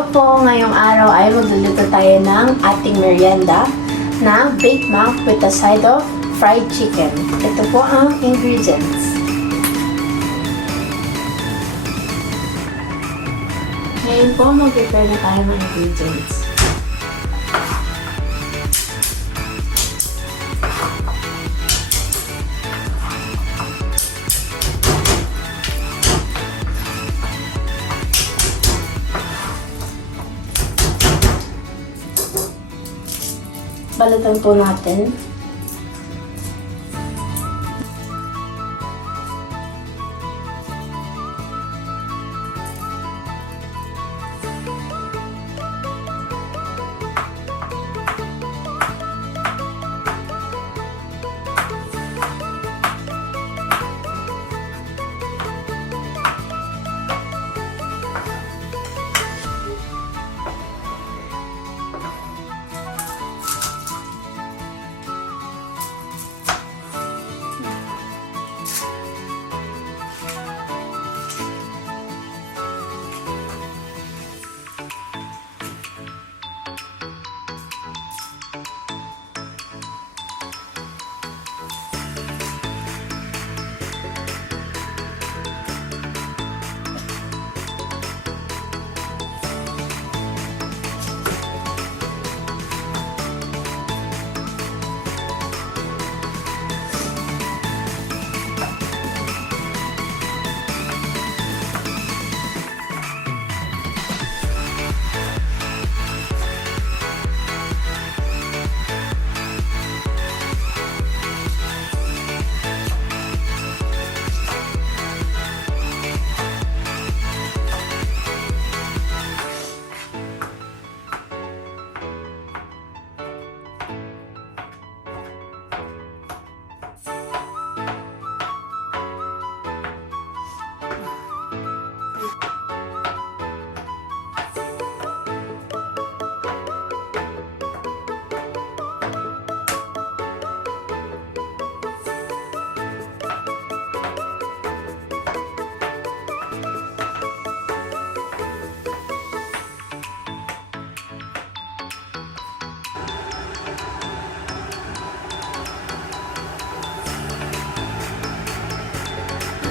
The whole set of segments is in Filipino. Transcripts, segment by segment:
So po, ngayong araw ay magluluto tayo ng ating merienda na baked mac with a side of fried chicken. Ito po ang ingredients. Ngayon po, mag-prepare na tayo ng ingredients. Balatan po natin.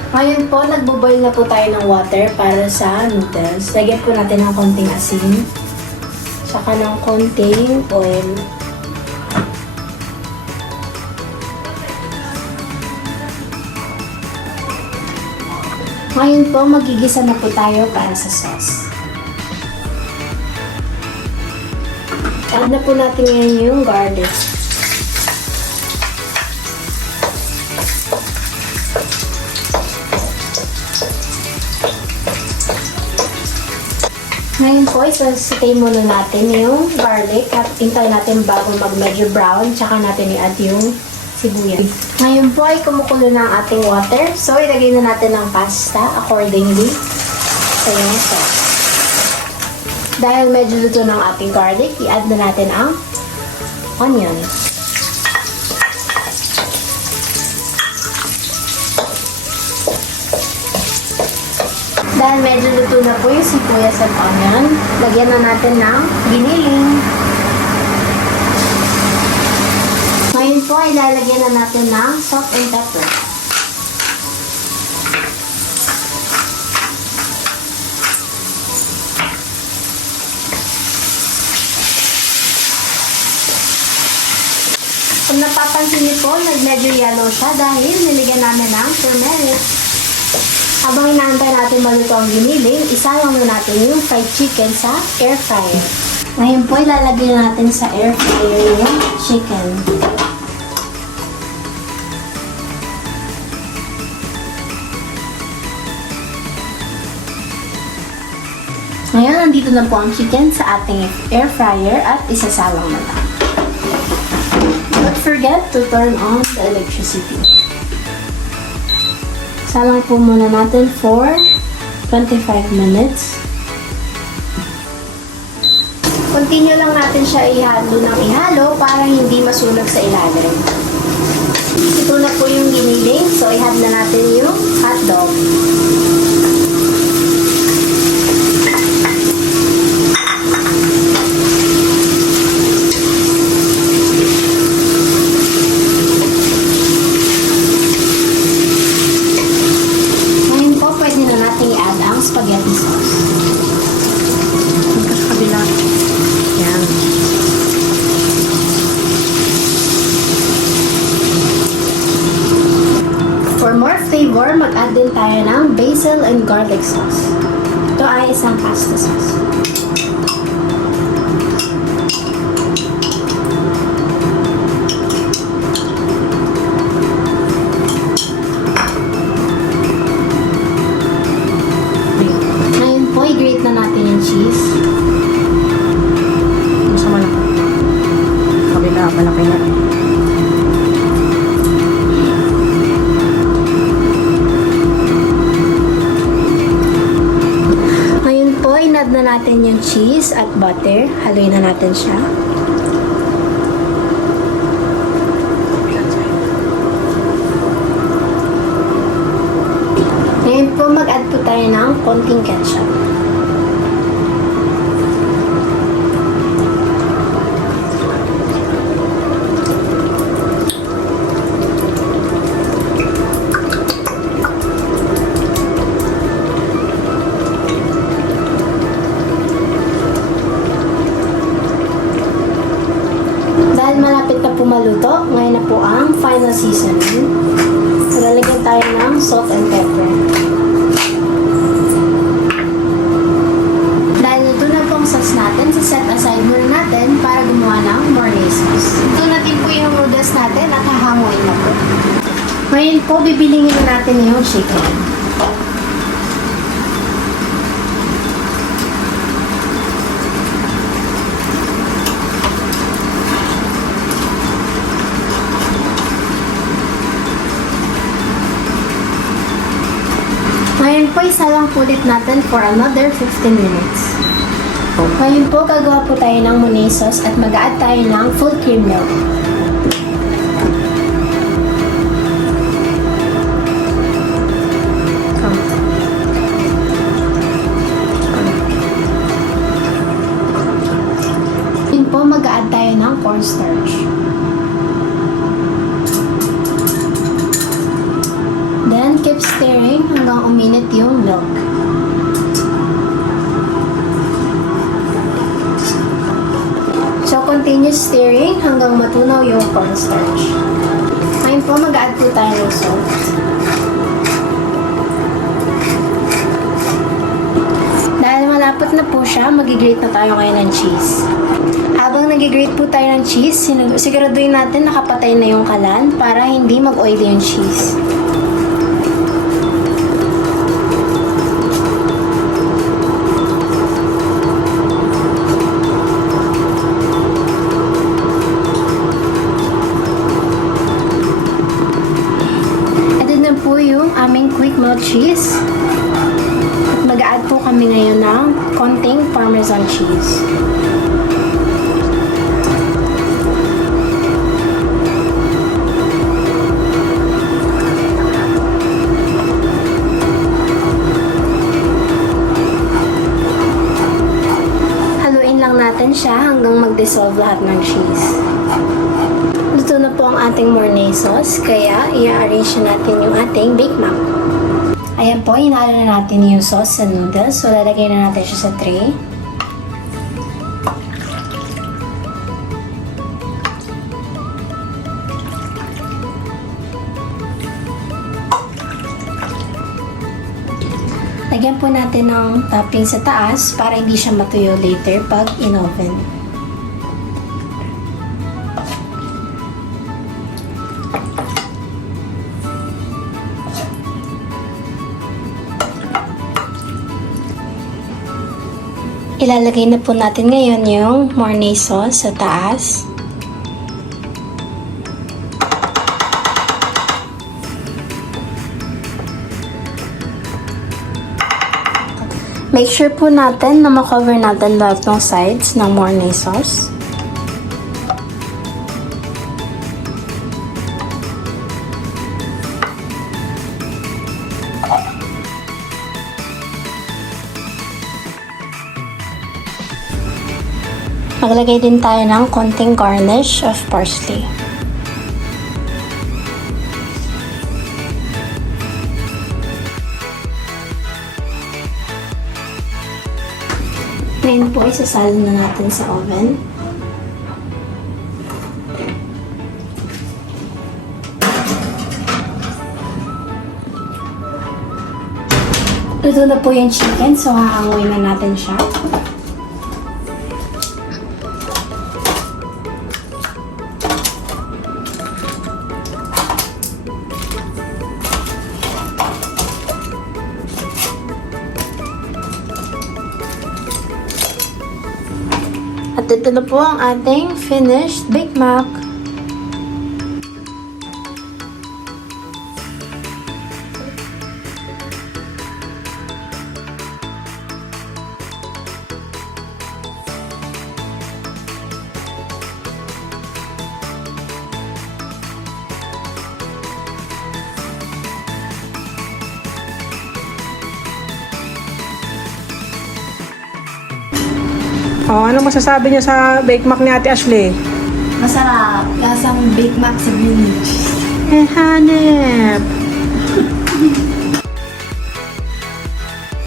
Ngayon po, nagbo-boil na po tayo ng water para sa noodles. Lagyan po natin ng konting asin, saka ng konting oil. Ngayon po, magigisa na po tayo para sa sauce. Add na po natin ngayon yung garlic. Ngayon po, isasitay muna natin yung garlic at hintay natin bago mag-medyo brown, tsaka natin i-add yung sibuyas. Ngayon po ay kumukulo na ang ating water, so ilagay na natin ang pasta accordingly sa yung sauce. Dahil medyo luto ng ating garlic, i-add na natin ang onion. Dahil medyo luto na po yung sibuyas at onion, lagyan na natin ng giniling. Ngayon po ay lalagyan na natin ng salt and pepper. Kung napapansin niyo po, medyo yellow siya dahil nilagyan namin ng turmeric. Habang inaantay natin maluto ang giniling, isalang na natin yung fried chicken sa air fryer. Ngayon po, ilalagay natin sa air fryer yung chicken. Ngayon, nandito na po ang chicken sa ating air fryer at isasalang na lang. Don't forget to turn on the electricity. Salang po muna natin for 25 minutes. Continue lang natin siya ihalo ng ihalo para hindi masunog sa ilalim. Ito na po yung giniling, so ihalo na natin yung hotdog. For more flavor, mag-add din tayo ng basil and garlic sauce. Ito ay isang pasta sauce. Ngayon po, i-grate na natin yung cheese. Masama na. Kabila, malaki na. Add na natin yung cheese at butter. Haluin na natin siya. Ngayon po, mag-add po tayo ng konting ketchup. Dahil malapit na po maluto, ngayon na po ang final seasoning. Lalagyan tayo ng salt and pepper. Dahil luto na po ang sauce natin, set aside muna natin para gumawa ng mornay sauce. Ito natin po yung noodles natin at hahanguin na po. Ngayon po, bibilingin na natin yung chicken. Ngayon po, isalang ulit natin for another 15 minutes. Ngayon po, gagawa po tayo ng mornay sauce at mag-add tayo ng full cream milk. Ngayon po, mag-add tayo ng cornstarch. Then, keep stirring hanggang uminit yung milk. So, continue stirring hanggang matunaw yung cornstarch. Ngayon po, mag-add po tayo ng salt. Dahil malapot na po siya, mag-grate na tayo ngayon ng cheese. Habang nag-grate po tayo ng cheese, siguraduhin natin nakapatay na yung kalan para hindi mag-oily yung cheese. Yung aming quick melt cheese. At mag-add po kami ngayon ng konting parmesan cheese. Haluin lang natin siya hanggang mag-dissolve lahat ng cheese. Luto na po ang ating mornay sauce, kaya i-arrange natin yung ating Bake Mac. Ayan po, hinalo na natin yung sauce sa noodles. So, lalagay na natin siya sa tray. Lagyan po natin ng topping sa taas para hindi siya matuyo later pag in-oven. Ilalagay na po natin ngayon yung mornay sauce sa taas. Make sure po natin na makover natin lahat ng sides ng mornay sauce. Maglagay din tayo ng konting garnish of parsley. Ngayon po, isasalo na natin sa oven. Luto na po yung chicken, so hahanguin na natin siya. At ito na po ang ating finished Big Mac. Oh, ano masasabi niyo sa Bake Mac ni Ate Ashley? Masarap. Lasang Big Mac sa village. Eh, honey.